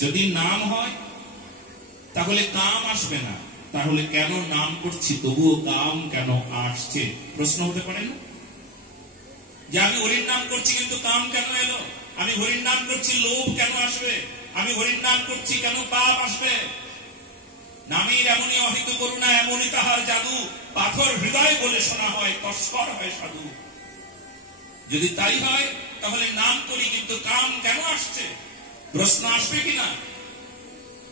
যদি নাম হয় তাহলে কাম আসবে না, তাহলে কেন নাম করছি তবুও কাম কেন আসছে? প্রশ্ন হতে পারে না যে আমি হরির নাম করছি কিন্তু কাম কেন এলো? আমি হরির নাম করছি, লোভ কেন আসবে? আমি হরির নাম করছি, কেন পাপ আসবে? নামের এমনই অহিত করুণা, এমনই তাহার জাদু, পাথর হৃদয় বলে শোনা হয়, তস্কর হয় সাধু। যদি তাই হয় তাহলে নাম করি কিন্তু কাম কেন আসছে? প্রশ্ন আসবে কিনা?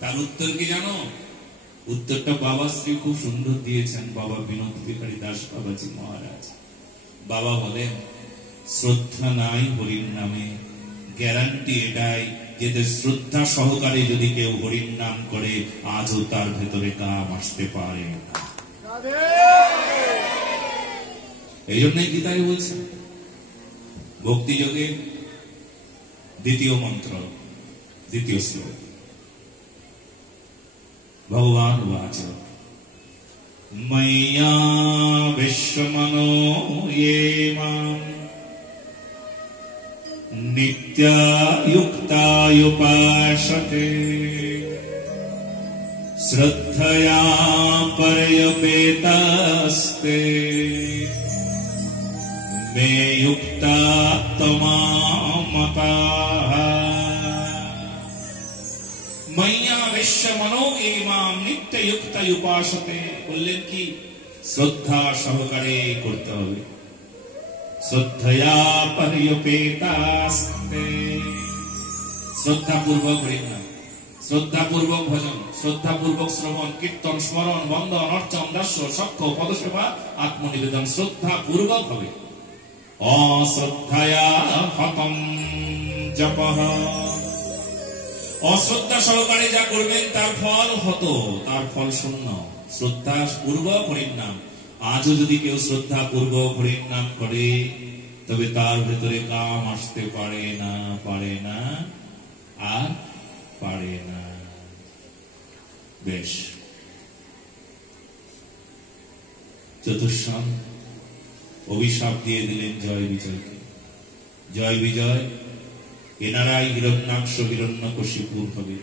তার উত্তর কি জানো? উত্তরটা বাবা শ্রী খুব সুন্দর দিয়েছেন, বাবা বিনোদ বিহারী দাস বাবাজি মহারাজ। বাবা বলেন, শ্রদ্ধা নাই হরির নামে, গ্যারান্টি এটাই যে শ্রদ্ধা সহকারে যদি কেউ হরির নাম করে আজও তার ভেতরে কাম আসতে পারে না। এই জন্যই গীতায় বলছে, ভক্তিযোগে দ্বিতীয় মন্ত্র, দ্বিতীয় শ্লোক, ভগবান উবাচ ময়্যা বিশ্বমনো ये मां नित्यायुक्तायुपासते श्रद्धया पर्यपेतास्ते मे युक्ता तमामताः मय्या विश्वमनो ये मां नित्ययुक्तायुपासते। বললেন কি? শ্রদ্ধা সহকারে করতে হবে, শ্রদ্ধয়া পর্যপেতাস্তে, শ্রদ্ধাপূর্বক হরির নাম, শ্রদ্ধাপূর্বক ভজন, শ্রদ্ধাপূর্বক শ্রবণ কীর্তন স্মরণ বন্দন অর্চন দাস্য সখ্য পদসেবা আত্মনিবেদন শ্রদ্ধাপূর্বক হবে। অশ্রদ্ধয়া হতম জপঃ, অশ্রদ্ধা সহকারে যা করবেন তার ফল হত, তার ফল শূন্য। শ্রদ্ধা পূর্বক হরির নাম, আজও যদি কেউ শ্রদ্ধা পূর্বক হরির নাম করে তবে তার ভেতরে কাম আসতে পারে না, পারে না, আর পারে না। বেশ, চতুর্শন অভিশাপ দিয়ে দিলেন জয় বিজয়কে। জয় বিজয় এনারাই হিরণ্যাক্ষ হিরণ্যকশিপুর হবে।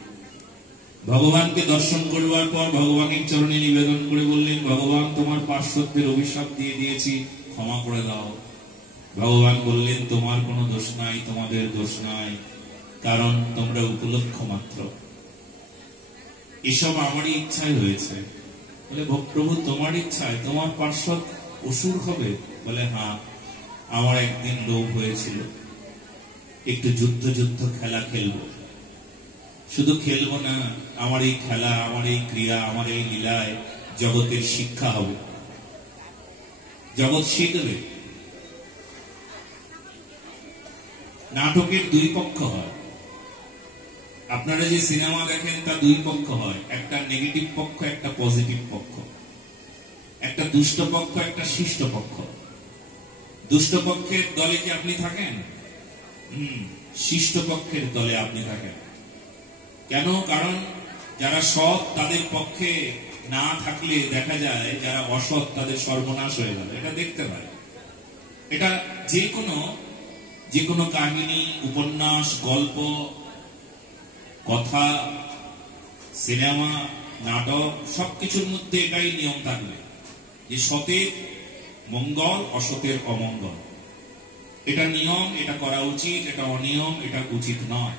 ভগবানকে দর্শন করবার পর ভগবানের চরণে নিবেদন করে বললেন, ভগবান তোমার পার্শ্বদের অভিশাপ দিয়ে দিয়েছি, ক্ষমা করে দাও। ভগবান বললেন, তোমার কোনো দোষ নাই, তোমাদের দোষ নাই, কারণ তোমরা উপলক্ষ মাত্র, এসব আমারই ইচ্ছায় হয়েছে। বলে, প্রভু তোমার ইচ্ছায় তোমার পার্শ্বদ অসুর হবে? বলে, হ্যাঁ, আমার একদিন লোভ হয়েছিল, একটু যুদ্ধ খেলা খেলবো। শুধু খেলবো না, আমার এই খেলা, আমার এই ক্রিয়া, আমার এই লীলায় জগতের শিক্ষা হবে, জগৎ শিখবে। নাটকের দুই পক্ষ হয়, আপনারা যে সিনেমা দেখেন তা দুই পক্ষ হয়, একটা নেগেটিভ পক্ষ, একটা পজিটিভ পক্ষ, একটা দুষ্ট পক্ষ, একটা শিষ্ট পক্ষ। দুষ্ট পক্ষের দলে কি আপনি থাকেন? শিষ্ট পক্ষের দলে আপনি থাকেন। কেন? কারণ যারা সৎ তাদের পক্ষে না থাকলে দেখা যায় যারা অসৎ তাদের সর্বনাশ হয়ে গেল, এটা দেখতে পায়। এটা যে কোনো কাহিনী, উপন্যাস, গল্প, কথা, সিনেমা, নাটক সবকিছুর মধ্যে এটাই নিয়ম থাকবে যে সতের মঙ্গল, অসতের অমঙ্গল। এটা নিয়ম, এটা করা উচিত, এটা অনিয়ম, এটা উচিত নয়,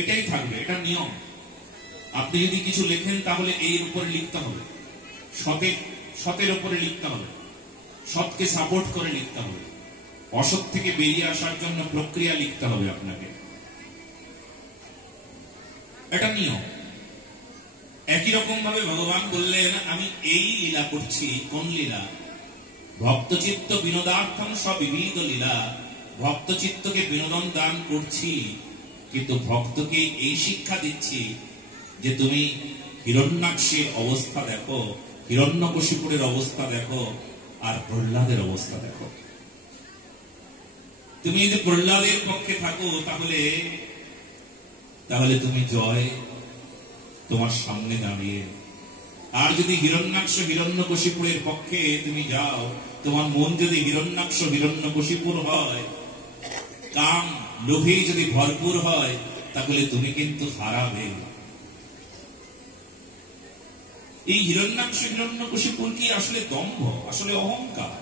এটাই থাকবে, এটা নিয়ম। আপনি যদি কিছু লেখেন তাহলে এর উপরে লিখতে হবে, সতের উপরে লিখতে হবে, সৎকে সাপোর্ট করে লিখতে হবে, অসৎ থেকে বেরিয়ে আসার জন্য প্রক্রিয়া লিখতে হবে আপনাকে, এটা নিয়ম। একই রকম ভাবে ভগবান বললেন, আমি এই লীলা করছি। কোন লীলা? ভক্তচিত্ত বিনোদার্থম সবিবিধ লীলা। ভক্তচিত্তকে বিনোদন দান করছি, কিন্তু ভক্তকে এই শিক্ষা দিচ্ছি যে তুমি হিরণ্যাক্ষের অবস্থা দেখো, হিরণ্যকশিপুরের অবস্থা দেখো, আর প্রহ্লাদের অবস্থা দেখো। তুমি যদি প্রহ্লাদের পক্ষে থাকো তাহলে তুমি জয় তোমার সামনে দাঁড়িয়ে। আর যদি হিরণ্যাক্ষ হিরণ্যকশিপুরের পক্ষে তুমি যাও, তোমার মন যদি হিরণ্যাক্ষ হিরণ্যকশিপুর হয়, কাম লোভে যদি ভরপুর হয়, তাহলে তুমি কিন্তু হারাবে। এই হিরণ্যাক্ষ হিরণ্যকশিপুর কি আসলে দম্ভ, আসলে অহংকার,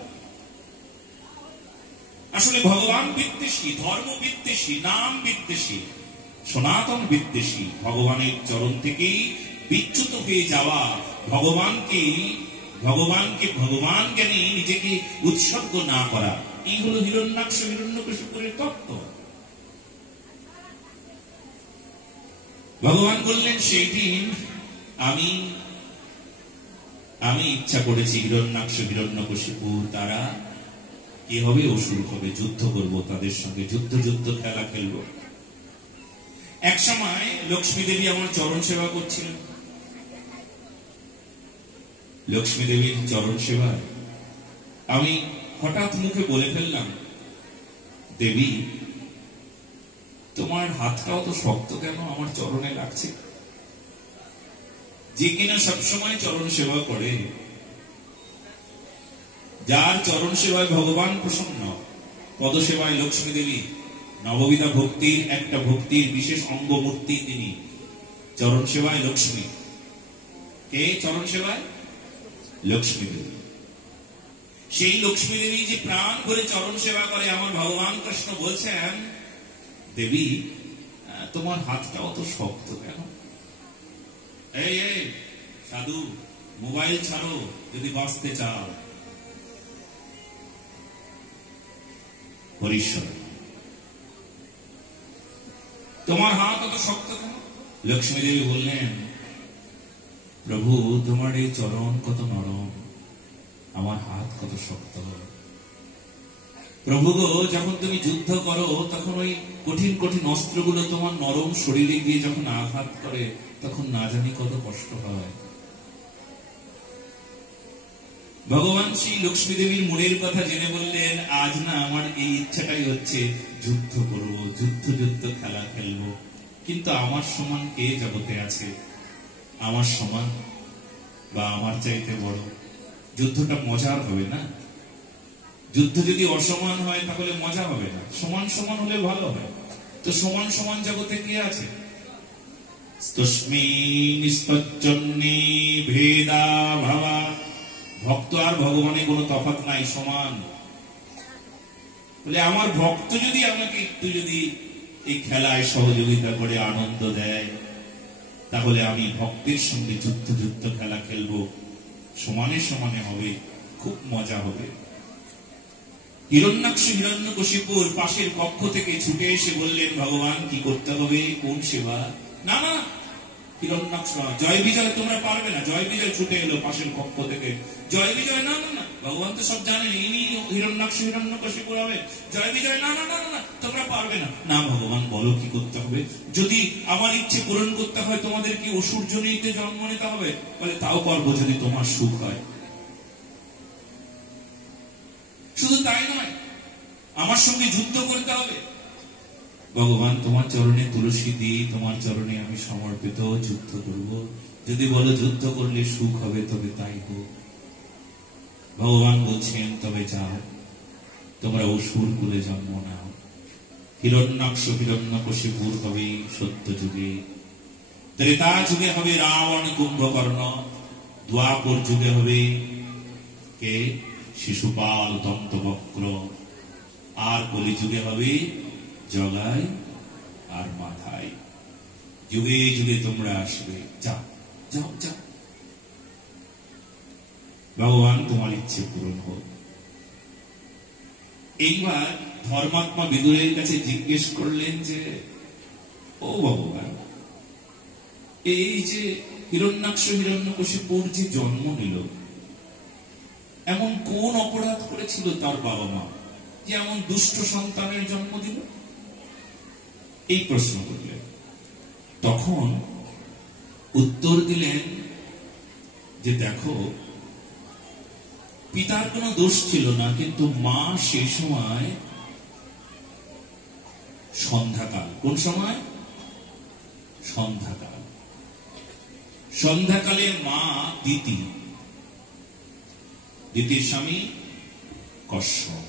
আসলে ভগবান বিদ্বেষী, ধর্ম বিদ্বেষী, নাম বিদ্বেষী, সনাতন বিদ্বেষী, ভগবানের চরণ থেকেই বিচ্যুত হয়ে যাওয়া, ভগবানকে ভগবান জ্ঞানী নিজেকে উৎসর্গ না করা, এই হলো হিরণ্যাক্ষ হিরণ্যকশিপুরের তত্ত্ব। ভগবান বললেন সেই দিন আমি ইচ্ছা করেছি হিরণ্যাক্ষ হিরণ্যকশিপুর তারা কি হবে, অসুর হবে, যুদ্ধ করব তাদের সঙ্গে, যুদ্ধ খেলা খেলব। এক সময় লক্ষ্মী দেবী আমার চরণ সেবা করছিলেন। লক্ষ্মী দেবীর চরণ সেবায় আমি হঠাৎ মুখে বলে ফেললাম, দেবী তোমার হাতটাও তো শক্ত কেন আমার চরণে লাগছে? যে কিনা সবসময় চরণ সেবা করে, যার চরণ সেবায় ভগবান প্রসন্ন, পদসেবায় লক্ষ্মী দেবী, নববিধা ভক্তির একটা ভক্তির বিশেষ অঙ্গ মূর্তি তিনি। চরণ সেবায় লক্ষ্মী, কে চরণ সেবায়? লক্ষ্মী দেবী। সেই লক্ষ্মী দেবী যে প্রাণ ভরে চরণ সেবা করে, আমার ভগবান কৃষ্ণ বলছেন, দেবী তোমার হাতটা অত শক্ত কেন? এই সাধু, মোবাইল ছাড়ো যদি বাঁচতে চাও। হরিশ্বর, তোমার হাত অত শক্ত কেন? লক্ষ্মী দেবী বললেন, প্রভু তোমার এই চরণ কত নরম, আমার হাত কত শক্ত। প্রভু গো, যখন তুমি যুদ্ধ করো তখন ওই কঠিন কঠিন অস্ত্রগুলো তোমার নরম শরীরে গিয়ে যখন আঘাত করে, তখন না জানি কত কষ্ট হয়। ভগবান শ্রী লক্ষ্মী দেবীর মনের কথা জেনে বললেন, আজ না আমার এই ইচ্ছাটাই হচ্ছে, যুদ্ধ করব, যুদ্ধ খেলা খেলবো, কিন্তু আমার সমান কে জগতে আছে? আমার সমান বা আমার চাইতে বড়? যুদ্ধটা মজার হবে না। যুদ্ধ যদি অসমান হয় তাহলে মজা হবে না, সমান সমান হলে ভালো হয়। তো সমান সমান জগতে কে আছে? তস্মিন স্তজ্জন্যে ভেদা ভাবা, ভক্ত আর ভগবানে কোনো তফাৎ নাই, সমান। বলে আমার ভক্ত যদি আমাকে একটু যদি এই খেলায় সহযোগিতা করে আনন্দ দেয়, তাহলে আমি ভক্তের সঙ্গে যুদ্ধ খেলা খেলবো, সমানে সমানে হবে, খুব মজা হবে। হিরণ্যাক্ষ হিরণ্যকশিপুর পাশের কক্ষ থেকে ছুটে এসে বললেন, ভগবান কি করতে হবে, কোন সেবা? না না হিরণ্যাক্ষ, জয় বিজয় তোমরা পারবে না। জয় বিজয় ছুটে এলো পাশের কক্ষ থেকে, জয় বিজয় না না না, ভগবান তো সব জানেন, ইনি হিরণ্যাক্ষ হিরণ্যকশিপুর হবে, জয় বিজয় না না না না, তোমরা পারবে না। না ভগবান বলো কি করতে হবে? যদি আমার ইচ্ছে পূরণ করতে হয় তোমাদের কি অসুর জনিতে জন্ম নিতে হবে? বলে তাও পারবো যদি তোমার সুখ হয়। শুধু তাই নয়, আমার সঙ্গে যুদ্ধ করতে হবে। ভগবান তোমার চরণে তুলসী দিই, তোমার চরণে আমি সমর্পিত, যুদ্ধ করব। যদি বলো যুদ্ধ করলে সুখ হবে তবে তাই হোক। ভগবান বলছেন, তবে যাও, তোমরা অসুর কুলে জন্ম নাও। হিরণ্যাক্ষ হিরণ্যকশিপুর হবে সত্য যুগে, ত্রেতা যুগে হবে রাবণ কুম্ভকর্ণ, দ্বাপর যুগে হবে কে? শিশুপাল দন্তবক্র, আর কলি যুগে হবে জগাই আর মাথায়। যুগে যুগে তোমরা আসবে, যাও যাও যাও, ভগবান তোমার ইচ্ছে পূরণ হোক। এইবার ধর্মাত্মা বিদুরের কাছে জিজ্ঞেস করলেন যে, ও ভগবান, এই যে হিরণ্যাক্ষ হিরণ্যকশিপুর যে জন্ম নিল, এমন কোন অপরাধ করেছিল তার বাবা মা যে এমন দুষ্ট সন্তানের জন্ম দিল? এই প্রশ্ন করলেন। তখন উত্তর দিলেন যে, দেখো, পিতার কোনো দোষ ছিল না, কিন্তু মা সেই সময় সন্ধ্যাকাল, কোন সময়? সন্ধ্যাকাল। সন্ধ্যাকালে মা দিতির স্বামী কশ্যপ,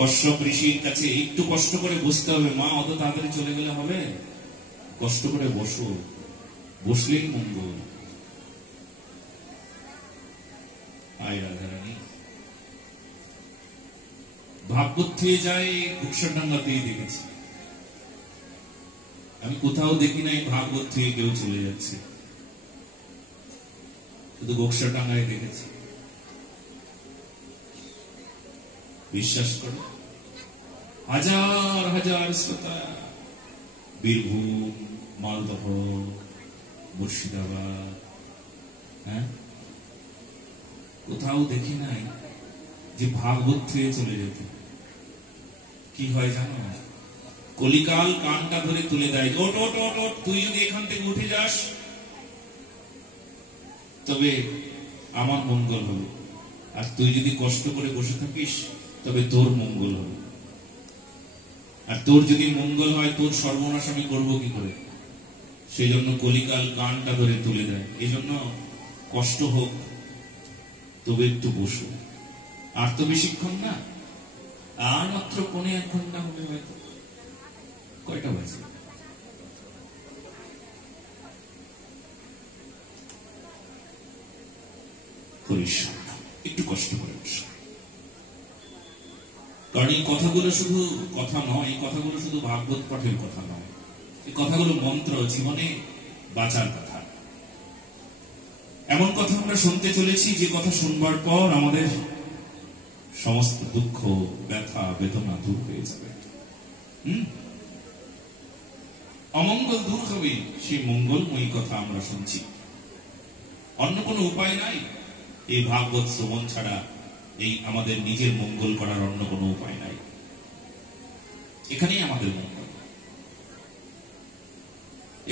কশ্যপ ঋষির কাছে একটু কষ্ট করে বসতে হবে, মা অত তাড়াতাড়ি চলে গেলে হবে, কষ্ট করে বসো, বসলেই মঙ্গল। আয় রাধারানী, ভাগবত থেকে যায় ঘুকসাডাঙ্গাতেই দেখেছি, আমি কোথাও দেখি নাই ভাগবত থেকে কেউ চলে যাচ্ছে, শুধু ঘোকসাডাঙ্গায় দেখেছি। বিশ্বাস করো, হাজার হাজার শ্রোতা বীরভূম, মালদহ, মুর্শিদাবাদ, হ্যাঁ, কোথাও দেখি নাই যে ভাগবত থেকে চলে যেত। কি হয় জানো, কলিকাল কানটা ধরে তুলে দেয়, ওট ওট ওট ওট, তুই যদি এখান থেকে উঠে যাস তবে আমার মঙ্গল হবে, আর তুই যদি কষ্ট করে বসে থাকিস তবে তোর মঙ্গল হবে, আর তোর যদি মঙ্গল হয় তোর সর্বনাশ আমি করবো কি করে। সেই জন্য কলিকাল কানটা ধরে তুলে দেয়। এই জন্য কষ্ট হোক তবে একটু বসো, আর তো বেশিক্ষণ না, আর মাত্র 1.5 ঘন্টা হবে হয়তো। কয়টা বাজে? একটু কষ্ট করে বসো, কারণ এই কথাগুলো শুধু কথা নয়, এই কথাগুলো শুধু ভাগবত পাঠের কথা নয়, এই কথাগুলো মন্ত্র, জীবনে বাঁচার কথা। এমন কথা আমরা শুনতে চলেছি যে কথা শুনবার পর আমাদের সমস্ত দুঃখ, ব্যথা, বেদনা দূর হয়ে যাবে, অমঙ্গল দূর হবে, সেই মঙ্গলময়ী কথা আমরা শুনছি। অন্য কোনো উপায় নাই এই ভাগবত শ্রবণ ছাড়া, এই আমাদের নিজের মঙ্গল করার অন্য কোনো উপায় নাই। এখানেই আমাদের মঙ্গল,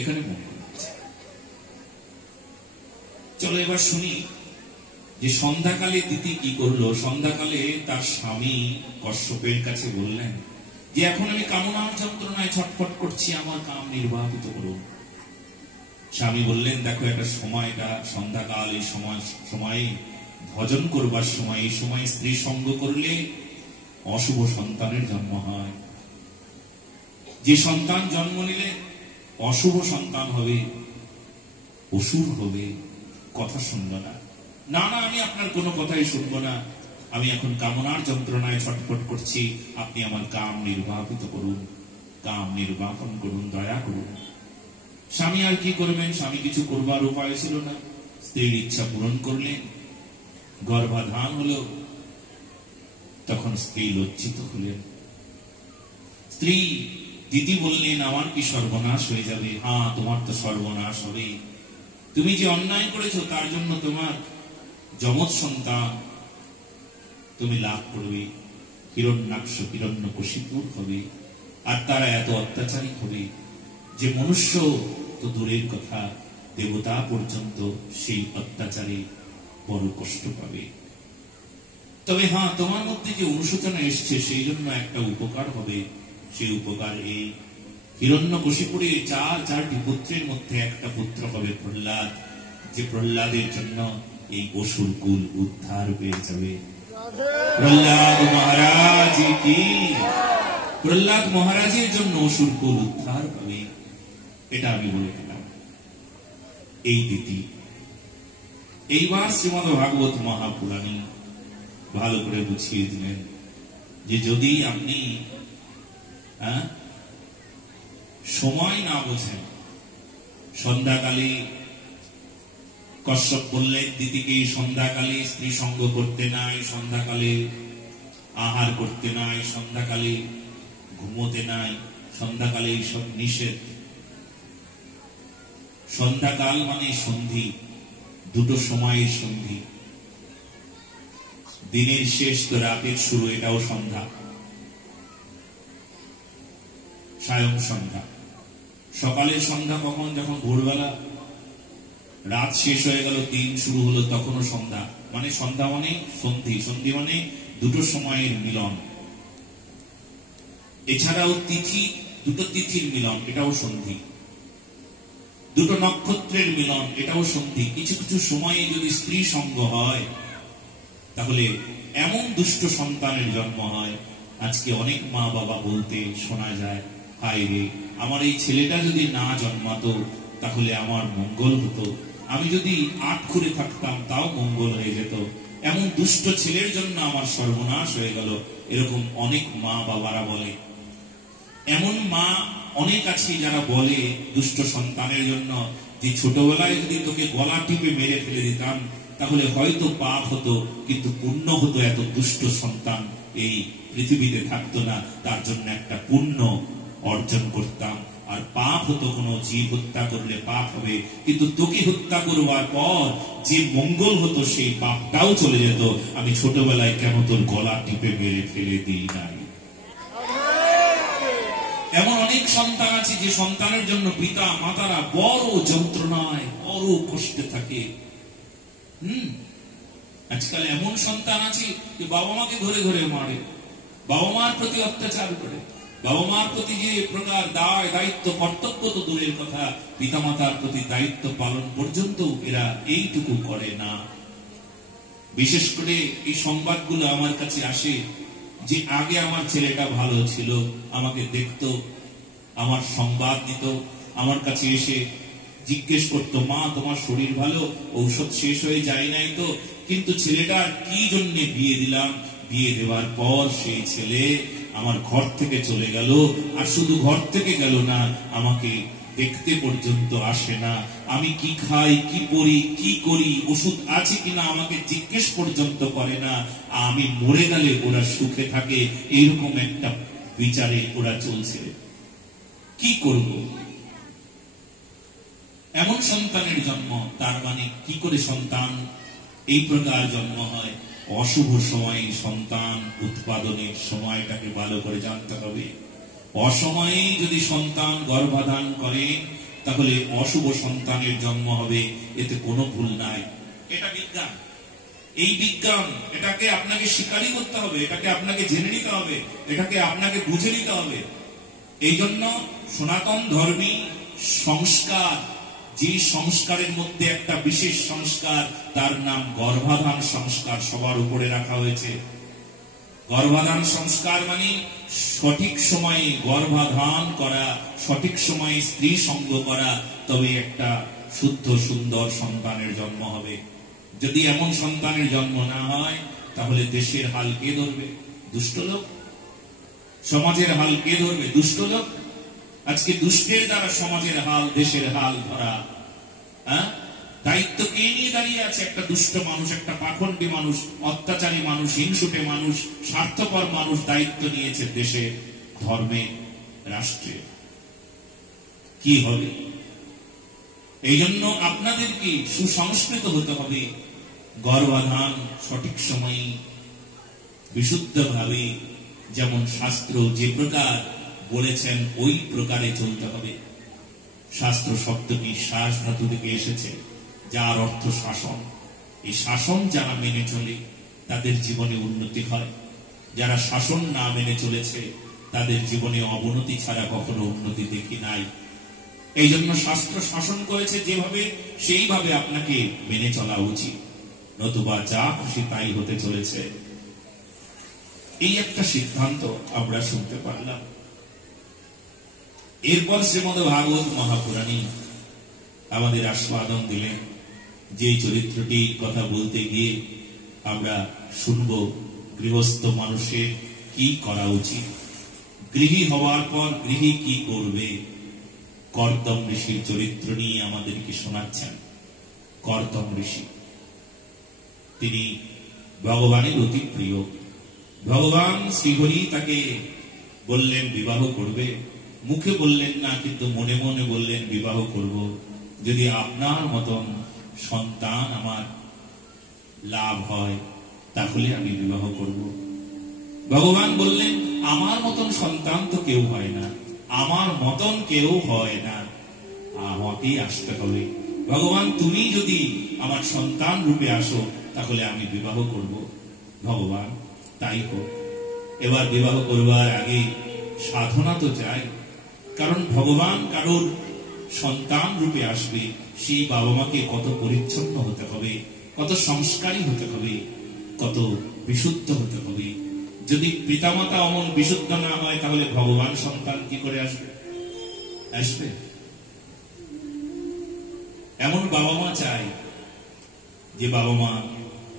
এখানে মঙ্গল। চলো এবার শুনি যে সন্ধ্যাকালে দিতি কি করলো। সন্ধ্যাকালে তার স্বামী কশ্যপের কাছে বললেন যে এখন আমি কামনার যন্ত্রণায় ছটফট করছি, আমার কাম নির্বাপিত করুন। স্বামী বললেন দেখো, একটা সময়টা সন্ধ্যাকাল, এই সময়ে ভজন করবার সময়, এই সময় স্ত্রী সঙ্গ করলে অশুভ সন্তানের জন্ম হয়। যে সন্তান জন্ম নিলে অশুভ সন্তান হবে, অসুর হবে, কথা শুনবো না। না না, আমি আপনার কোনো কথাই শুনবো না, আমি এখন কামনার যন্ত্রণায় ছটফট করছি, আপনি আমার কাম নির্বাপিত করুন, কাম নির্বাপন করুন, দয়া করুন। স্বামী আর কি করবেন, স্বামী কিছু করবার উপায় ছিল না, স্ত্রীর ইচ্ছা পূরণ করলেন, গর্ভাধান হলো। তখন স্ত্রী লজ্জিত হলেন। স্ত্রী দিদি বললেন আমার কি সর্বনাশ হয়ে যাবে? হ্যাঁ, তোমার তো সর্বনাশ হবে, তুমি যে অন্যায় করেছো তার জন্য তোমার যমজ সন্তান তুমি লাভ করবে, হিরণ্যাক্ষ হিরণ্যকশিপুর হবে, আর তারা এত অত্যাচারী হবে যে মনুষ্য তো দূরের কথা, দেবতা পর্যন্ত সেই অত্যাচারে বড় কষ্ট পাবে। তবে হ্যাঁ, তোমার মধ্যে যে অনুশোচনা এসছে সেই জন্য একটা উপকার হবে, সেই উপকার এই হিরণ্যকশিপুরে 4টি পুত্রের মধ্যে একটা পুত্র হবে প্রহ্লাদ, যে প্রহ্লাদের জন্য এই অসুর কুল উদ্ধার পেয়ে যাবে। প্রহ্লাদ মহারাজ কি, প্রহ্লাদ মহারাজের জন্য অসুর কুল উদ্ধার পাবে, এটা আমি বলে দিলাম। এই দিতি এইবার শ্রীমদ্ ভাগবত মহাপুরাণী ভালো করে বুঝিয়ে দিলেন যে যদি আপনি সময় না বোঝেন, সন্ধ্যাকালে কশ্যপ বললেন দিদিকে সন্ধ্যাকালে স্ত্রী সঙ্গ করতে নাই, সন্ধ্যাকালে আহার করতে নাই, সন্ধ্যাকালে ঘুমোতে নাই, সন্ধ্যাকালে এইসব নিষেধ। সন্ধ্যাকাল মানে সন্ধি, দুটো সময়ের সন্ধি, দিনের শেষ তো রাতের শুরু, এটাও সন্ধ্যা, সায়ং সন্ধ্যা। সকালের সন্ধ্যা কখন? যখন ভোরবেলা রাত শেষ হয়ে গেল, দিন শুরু হলো, তখনও সন্ধ্যা। মানে সন্ধ্যা মানে সন্ধি, সন্ধি মানে দুটো সময়ের মিলন। এছাড়াও তিথি, দুটো তিথির মিলন, এটাও সন্ধি। দুটো নক্ষত্রের মিলন, এটাও সন্ধি। কিছু কিছু সময়ে যদি স্ত্রী সঙ্গ হয় তাহলে এমন দুষ্ট সন্তানের জন্ম হয় আজকে অনেক মা বাবা বলতে শোনা যায়, হায় রে, আমার এই ছেলেটা যদি না জন্মাতো তাহলে আমার মঙ্গল হতো, আমি যদি আটখুরে থাকতাম তাও মঙ্গল হয়ে যেত, এমন দুষ্ট ছেলের জন্য আমার সর্বনাশ হয়ে গেল। এরকম অনেক মা বাবারা বলে। এমন মা অনেক আছে যারা বলে দুষ্ট সন্তানের জন্য যে ছোটবেলায় যদি তোকে গলা টিপে মেরে ফেলে দিতাম তাহলে হয়তো পাপ হতো, কিন্তু পুণ্য হতো, এত দুষ্ট সন্তান এই পৃথিবীতে থাকতো না, তার জন্য একটা পুণ্য অর্জন করতাম। আর পাপ হতো, কোনো জীব হত্যা করলে পাপ হবে, কিন্তু তোকে হত্যা করবার পর যে মঙ্গল হতো সেই পাপটাও চলে যেত। আমি ছোটবেলায় কেন তোর গলা টিপে মেরে ফেলে দিই নাই। এমন অনেক সন্তান আছে যে সন্তানের জন্য পিতা মাতারা বড় যন্ত্রণায়, বড় কষ্টে থাকে। আজকাল এমন সন্তান আছে যে বাবা মাকে ধরে ধরে মারে, বাবা মার প্রতি অত্যাচার করে, বাবা মার প্রতি যে প্রকার দায় দায়িত্ব কর্তব্য তো দূরের কথা, পিতা মাতার প্রতি দায়িত্ব পালন পর্যন্ত এরা এইটুকু করে না। বিশেষ করে এই সংবাদগুলো আমার কাছে আসে যে আগে আমার ছেলেটা ভালো ছিল, আমাকে দেখতো, আমার সংবাদ দিত, আমার কাছে এসে জিজ্ঞেস করতো, মা তোমার শরীর ভালো, ঔষধ শেষ হয়ে যায় নাই তো? কিন্তু ছেলেটার কি জন্য বিয়ে দিলাম, বিয়ে দেওয়ার পর সেই ছেলে আমার ঘর থেকে চলে গেল। আর শুধু ঘর থেকে গেল না, আমাকে দেখতে পর্যন্ত আসে না, আমি কি খাই, কি পরি, কি করি, ওষুধ আছে কিনা আমাকে জিজ্ঞেস পর্যন্ত করে না। আমি মরে গেলে ওরা সুখে থাকে, এইরকম একটা বিচারে ওরা চলছে। কি করব? এমন সন্তানের জন্ম, তার মানে কি করে সন্তান এই প্রকার জন্ম হয়? অশুভ সময়ে সন্তান উৎপাদনের সময়টাকে ভালো করে জানতে হবে। অসময়ে যদি সন্তান গর্ভাধান করে তাহলে অশুভ সন্তানের জন্ম হবে, এতে কোনো ভুল নাই। এটা বিজ্ঞান, এই বিজ্ঞান, এটাকে আপনাকে স্বীকারই করতে হবে, এটাকে আপনাকে জেনে নিতে হবে, এটাকে আপনাকে বুঝে নিতে হবে। এই জন্য সনাতন ধর্মী সংস্কার, যে সংস্কারের মধ্যে একটা বিশেষ সংস্কার, তার নাম গর্ভাধান সংস্কার, সবার উপরে রাখা হয়েছে। গর্ভাধান সংস্কার মানে সঠিক সময়ে গর্ভাধান করা, সঠিক সময়ে স্ত্রী সঙ্গ করা, তবে একটা শুদ্ধ সুন্দর সন্তানের জন্ম হবে। যদি এমন সন্তানের জন্ম না হয় তাহলে দেশের হাল কে ধরবে? দুষ্ট লোক। সমাজের হাল কে ধরবে? দুষ্ট লোক। আজকে দুষ্টের দ্বারা সমাজের হাল, দেশের হাল ধরা, দায়িত্ব কে নিয়ে দাঁড়িয়ে আছে? একটা দুষ্ট মানুষ, একটা পাখণ্ডী মানুষ, অত্যাচারী মানুষ, হিংসুটে মানুষ, স্বার্থপর মানুষ দায়িত্ব নিয়েছে দেশে, ধর্মে, রাষ্ট্রে। কি হবে? এই জন্য আপনাদেরকে সুসংস্কৃত হতে হবে। গর্ভাধান সঠিক সময়ে বিশুদ্ধভাবে, যেমন শাস্ত্র যে প্রকার বলেছেন ওই প্রকারে চলতে হবে। শাস্ত্র শব্দটি শ্বাস ধাতু থেকে এসেছে, যার অর্থ শাসন। এই শাসন যারা মেনে চলে তাদের জীবনে উন্নতি হয়, যারা শাসন না মেনে চলেছে তাদের জীবনে অবনতি ছাড়া কখনো উন্নতি দেখি নাই। এই জন্য শাস্ত্র শাসন করেছে যেভাবে, সেইভাবে আপনাকে মেনে চলা উচিত, নতুবা যা খুশি তাই হতে চলেছে। এই একটা সিদ্ধান্ত আমরা শুনতে পারলাম। এরপর শ্রীমদ ভাগবত মহাপুরাণী আমাদের আস্বাদন দিলেন, যে চরিত্রটি কথা বলতে গিয়ে আমরা শুনব গৃহস্থ মানুষের কি করা উচিত, গৃহী হওয়ার পর গৃহী কি করবে। কর্দম ঋষির চরিত্র নিয়ে আমাদেরকে শোনাচ্ছেন। কর্দম ঋষি, তিনি ভগবানের অতি প্রিয়। ভগবান শ্রীহরি তাকে বললেন বিবাহ করবে, মুখে বললেন না, কিন্তু মনে মনে বললেন বিবাহ করব, যদি আপনার মতন সন্তান আমার লাভ হয় তাহলে আমি বিবাহ করব। ভগবান বললেন, আমার মতন সন্তান তো কেউ হয় না, আমার মতন কেউ হয় না, আমাকেই আসতে হবে। ভগবান তুমি যদি আমার সন্তান রূপে আসো তাহলে আমি বিবাহ করব। ভগবান তাই হোক। এবার বিবাহ করবার আগে সাধনা তো চাই, কারণ ভগবান কারোর সন্তান রূপে আসবে, সেই বাবা মাকে কত পরিচ্ছন্ন হতে হবে, কত সংস্কারী হতে হবে, কত বিশুদ্ধ হতে হবে। যদি পিতামাতা অমন বিশুদ্ধ না হয় তাহলে ভগবান সন্তান কি করে আসবে? আসবে? এমন বাবা মা চাই যে বাবা মা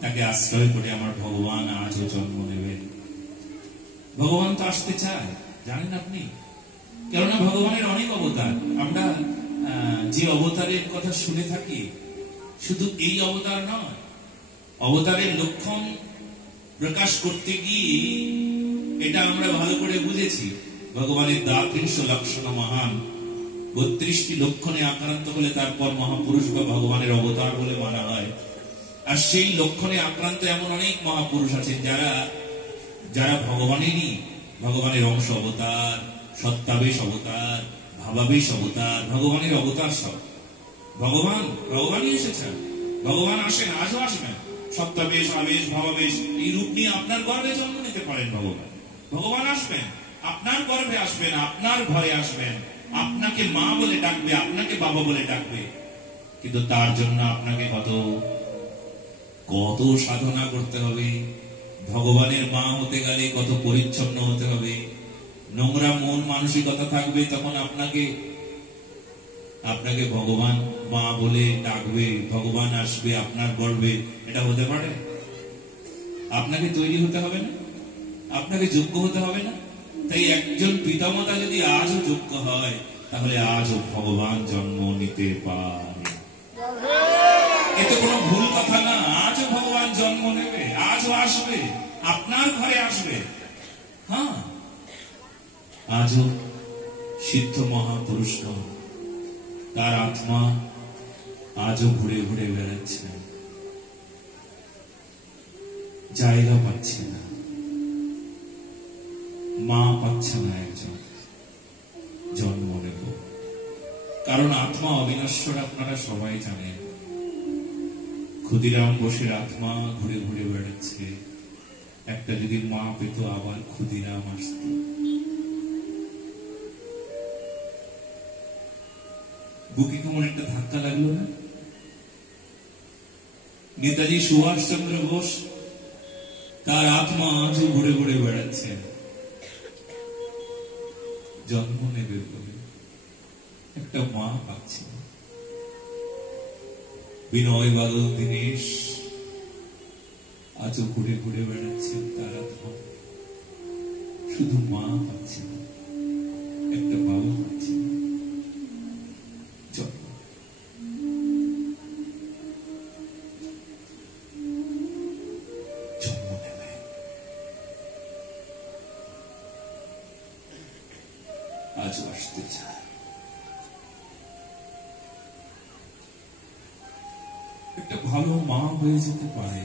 তাকে আশ্রয় করে আমার ভগবান আজও জন্ম নেবেন। ভগবান তো আসতে চায়, জানেন আপনি? কেননা ভগবানের অনেক অবতার। আমরা যে অবতারের কথা শুনে থাকি, শুধু এই অবতার নয়, অবতারের লক্ষণ প্রকাশ করতে গিয়ে এটা আমরা ভালো করে বুঝেছি। ভগবানের দ্বাত্রিংশ লক্ষণ মহান, 32টি লক্ষণে আক্রান্ত হলে তারপর মহাপুরুষ বা ভগবানের অবতার বলে মানা হয়। আর সেই লক্ষণে আক্রান্ত এমন অনেক মহাপুরুষ আছেন যারা ভগবানের অংশ অবতার, সত্তাবেশ অবতার, ভাবাবেশ অবতার, ভগবানের অবতার সব। ভগবানই এসেছেন, ভগবান আসেন, আজও আসবেন। সত্তাবেশ, আবেশ, ভাবাবেশ এই রূপ নিয়ে আপনার গর্ভে জন্ম নিতে পারেন। ভগবান আসবেন, আপনার গর্ভে আসবেন, আপনার ঘরে আসবেন, আপনাকে মা বলে ডাকবে, আপনাকে বাবা বলে ডাকবে। কিন্তু তার জন্য আপনাকে কত সাধনা করতে হবে। ভগবানের মা হতে গেলে কত পরিচ্ছন্ন হতে হবে, নোংরা মন মানসিকতা থাকবে, তখন আপনাকে ভগবান মা বলে ডাকবে, ভগবান আসবে আপনার গর্ভে। এটা হতে পারে? আপনাকে তৈরি হতে হবে না? আপনাকে যোগ্য হতে হবে না? তাই একজন পিতামাতা যদি আজও যোগ্য হয়, তাহলে আজও ভগবান জন্ম নিতে পারে। এতে কোনো ভুল কথা না। আজও ভগবান জন্ম নেবে, আজও আসবে, আপনার ঘরে আসবে। হ্যাঁ, আজও সিদ্ধ মহাপুরুষ তার আত্মা আজও ঘুরে ঘুরে বেড়াচ্ছে, জায়গা পাচ্ছে না, মা পাচ্ছে না একজন জন্ম নেব। কারণ আত্মা অবিনশ্বর, আপনারা সবাই জানেন। ক্ষুদিরাম বোসের আত্মা ঘুরে ঘুরে বেড়াচ্ছে। একটা যদি মা পেত, আবার ক্ষুদিরাম আসত। বুকে কেমন একটা ধাক্কা লাগলো না? নেতাজি সুভাষচন্দ্র বোস, তার আত্মা আজও ঘুরে ঘুরে বেড়াচ্ছে, জন্ম নেবে বলে একটা মা পাচ্ছে না। বিনয় বাদল দীনেশ আজও ঘুরে ঘুরে বেড়াচ্ছেন, তার আত্মা শুধু মা পাচ্ছে না, একটা বাবা পাচ্ছে না। জন্ম নেবে। আজও আসতে চায়। একটা ভালো মা হয়ে যেতে পারে।